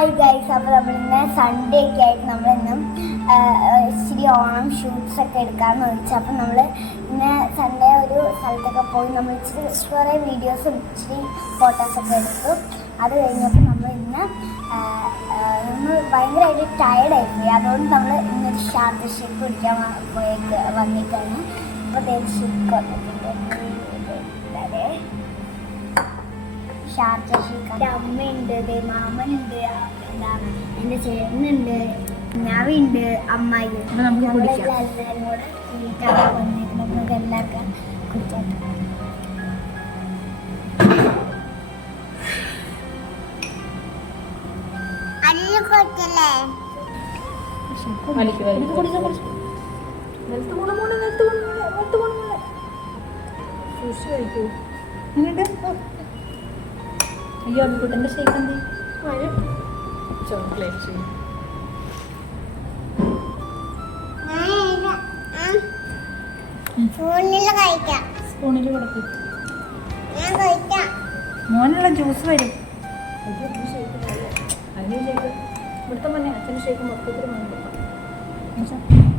Hi guys അപ്പോൾ നമ്മളിന്ന് Sunday ഒക്കെ ആയിട്ട് നമ്മളിന്നും ഇച്ചിരി ഓണം ഷൂട്ട്സ് ഒക്കെ എടുക്കാമെന്ന് വെച്ചു അപ്പോൾ നമ്മൾ ഇന്ന് സൺഡേ ഒരു സ്ഥലത്തൊക്കെ പോയി നമ്മൾ ഇച്ചിരി കുറേ വീഡിയോസും ഇച്ചിരി ഫോട്ടോസൊക്കെ എടുത്തു. അത് കഴിഞ്ഞപ്പോൾ നമ്മൾ ഇന്ന് നമ്മൾ ഭയങ്കരമായിട്ട് ടയർഡായിരുന്നു അതുകൊണ്ട് നമ്മൾ ഇന്നൊരു ഷാർട്ട് ഷിപ്പ് പിടിക്കാൻ പോയേക്ക് വന്നിട്ടാണ്. അപ്പോൾ ഷിപ്പ് വന്നിട്ടുണ്ട്. ഷാർജ ഷീഖ് അമ്മയുണ്ട് മാമനുണ്ട് എന്താ എന്റെ ചേട്ടനുണ്ട് ഞാവുണ്ട് അമ്മായി. നമുക്ക്. എല്ലാവരും കൂടെ വന്നിരിക്കുന്നത് നമുക്ക് എല്ലാവർക്കും കുടിക്കാം. സൂക്ഷിച്ച് കഴിക്കൂ എന്നിട്ട് അയ്യോ അമ്മിക്കുട്ടന്റെ ഷേക്ക് എന്ത്? ചോക്ലേറ്റ് ഷേക്ക് സ്പൂണിൽ കൊടുക്കും. മോനുള്ള ജ്യൂസ് വരും. അതിന് ഷേക്ക് ഇവിടുത്തെ മോനെ അച്ഛന് ഷേക്ക് മൊത്തത്തിൽ മോനെ കൊടുക്കാം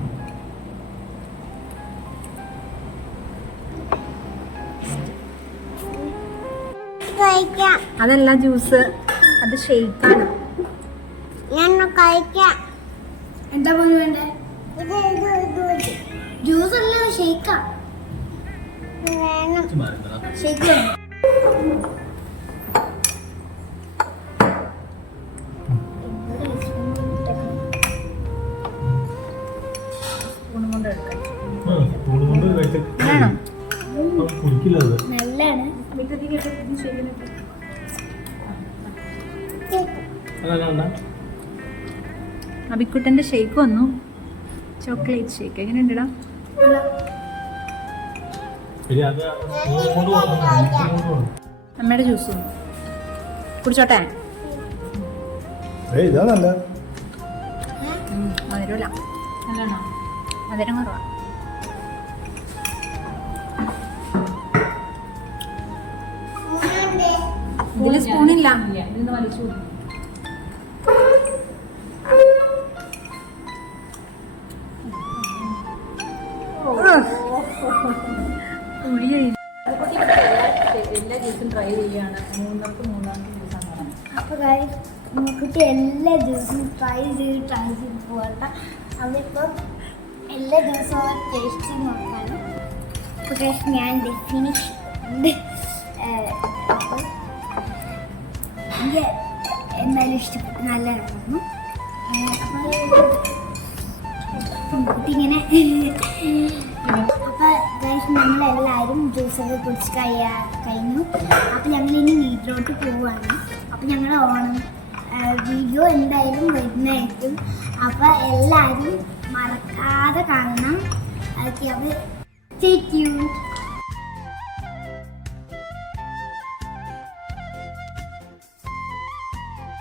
കഴിക്കാം. അതല്ല ജ്യൂസ്. അത് ഷെയ്ക്കാണ്. ഞാൻ കഴിക്കാം. എന്താ പോയി വേണ്ടേ? ഇത് ഇത് ഇത് ജ്യൂസ് അല്ല ഷേക്കാ വേണം. ഷേക്ക് വേണം. സ്പൂൺ കൊണ്ട് എടുക്കാം കൊണ്ട് അത് അബിക്കുട്ടന്റെ ഷേക്ക് വന്നു. ചോക്ലേറ്റ് ഷേക്ക് എങ്ങനെയുണ്ടടാ? കൊണ്ട് പോകണം അമ്മയുടെ ജ്യൂസ് കുടിച്ചോട്ടെ? മധുരമില്ല. മധുരം കുറവാ. ഇതിൽ സ്പൂണില്ല. എല്ലാ ജ്യൂസും ട്രൈ ചെയ്യാണ് മൂന്നാമത്തെ ജ്യൂസാണ് അപ്പൊ guys, കുട്ടി എല്ലാ ദിവസവും ട്രൈ ചെയ്ത് ട്രൈ ചെയ്ത് പോകട്ടെ. അതിപ്പം എല്ലാ ദിവസവും ടേസ്റ്റ് നോക്കാനും ഞാൻ ഫിനിഷ് അപ്പം എനിക്ക് എന്തായാലും ഇഷ്ടപ്പെട്ടു നല്ലതായിരുന്നു. ഇങ്ങനെ അപ്പൊ ഗൈസ് നമ്മളെല്ലാവരും ജ്യൂസൊക്കെ കുടിച്ച് കഴിയാ കഴിഞ്ഞു. അപ്പൊ ഞങ്ങൾ ഇനി വീട്ടിലോട്ട് പോവാണ്. അപ്പൊ ഞങ്ങൾ ഓണം വീഡിയോ എന്തായാലും വരുന്നതായിരിക്കും. അപ്പൊ എല്ലാവരും മറക്കാതെ കാണണം. അപ്പൊ stay tuned.